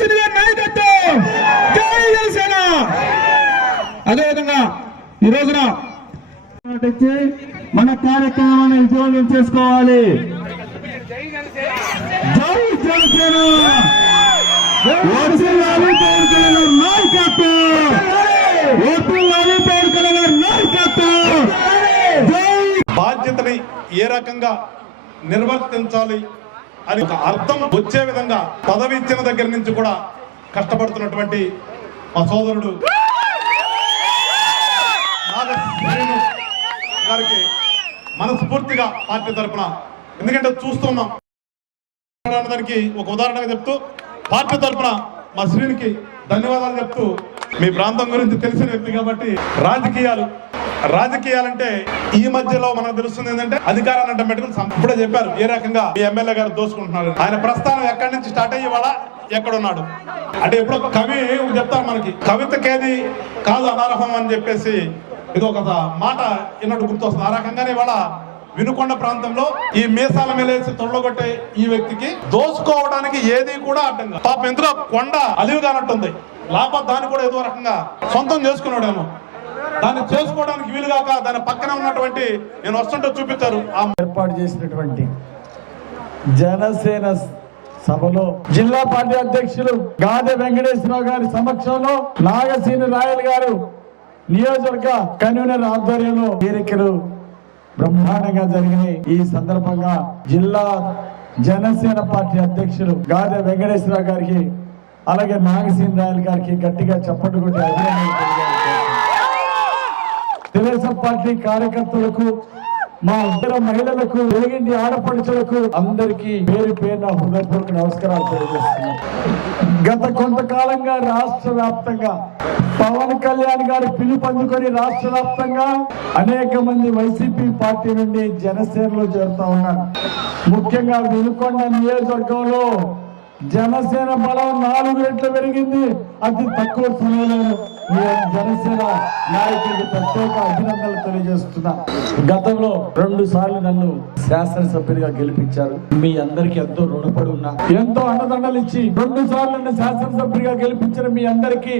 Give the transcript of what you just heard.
జనసేన నాయకత్వం! జై జనసేన! అదేవిధంగా ఈ రోజున మన కార్యక్రమాన్ని విజయవంతం చేసుకోవాలి. జై జనసేన! నాయకత్వం! నాయకత్వం! బాధ్యతని ఏ రకంగా నిర్వర్తించాలి? అది ఒక అర్థం వచ్చే విధంగా పదవి ఇచ్చిన దగ్గర నుంచి కూడా కష్టపడుతున్నటువంటి మా సోదరుడు గారికి మనస్ఫూర్తిగా పార్టీ తరపున ఎందుకంటే చూస్తున్నాం. దానికి ఒక ఉదాహరణగా చెప్తూ పార్టీ తరఫున మా శ్రీనికి ధన్యవాదాలు చెప్తూ మీ ప్రాంతం గురించి తెలిసిన వ్యక్తి కాబట్టి రాజకీయాలు రాజకీయాలంటే ఈ మధ్యలో మనకు తెలుస్తుంది ఏంటంటే అధికారాన్ని అంటే పెట్టుకుని ఇప్పుడే చెప్పారు. ఏ రకంగా మీ ఎమ్మెల్యే గారు దోసుకుంటున్నారు. ఆయన ప్రస్థానం ఎక్కడి నుంచి స్టార్ట్ అయ్యి వాళ్ళ ఎక్కడున్నాడు? అంటే ఇప్పుడు ఒక కవి చెప్తారు మనకి కవితకేది కాదు అనర్హం అని చెప్పేసి ఇది ఒక మాట విన్నట్టు గుర్తొస్తుంది. ఆ రకంగానే ఇవాళ వినుకొండ ప్రాంతంలో ఈ మీసాల మేలేసి తొళ్ళగొట్టే ఈ వ్యక్తికి దోసుకోవడానికి ఏది కూడా అడ్డం కాదు. పాపం ఎందులో కొండ అలివిగానట్టుంది. లాభ దాన్ని కూడా ఏదో రకంగా సొంతం చేసుకున్నాడేమో. దాన్ని చేసుకోవడానికి వీలుగాక దాని పక్కన ఉన్నటువంటి నేను వస్తుంటే చూపించారు ఏర్పాటు చేసినటువంటి జనసేన సభలో జిల్లా పార్టీ అధ్యక్షులు గాదె వెంకటేశ్వరరావు గారి సమక్షంలో నాగసీని రాయల్ గారు నియోజకవర్గ కన్వీనర్ ఆధ్వర్యంలో వేరికలు బ్రహ్మాండంగా జరిగినాయి. ఈ సందర్భంగా జిల్లా జనసేన పార్టీ అధ్యక్షులు గాదె వెంకటేశ్వరరావు గారికి అలాగే నాగసీని రాయల్ గారికి గట్టిగా చప్పట్లు కొట్టి అభినందనలు తెలుగుదేశం పార్టీ కార్యకర్తలకు మా ఇద్దరు మహిళలకు వెలిగింది ఆడపడుచులకు అందరికీ పేరు పేరున హృదయపూర్వక నమస్కారాలు తెలియజేస్తున్నాను. గత కొంతకాలంగా రాష్ట్ర వ్యాప్తంగా పవన్ కళ్యాణ్ గారు పిలుపు అందుకొని రాష్ట్ర వ్యాప్తంగా అనేక మంది వైసీపీ పార్టీ నుండి జనసేనలో చేరుతా ఉన్నారు. ముఖ్యంగా వినుకొండ నియోజకవర్గంలో జనసేన బలం నాలుగు రెట్లు పెరిగింది. అతి తక్కువ సమయంలో జనసేన నాయకుడికి ప్రత్యేక అభినందనలు తెలియజేస్తున్నా. గతంలో రెండు సార్లు నన్ను శాసనసభ్యుడిగా గెలిపించారు. మీ అందరికి ఎంతో రుణపడి ఉన్నా. ఎంతో అన్నదండలు ఇచ్చి రెండు సార్లు నన్ను శాసనసభ్యుడిగా గెలిపించిన మీ అందరికీ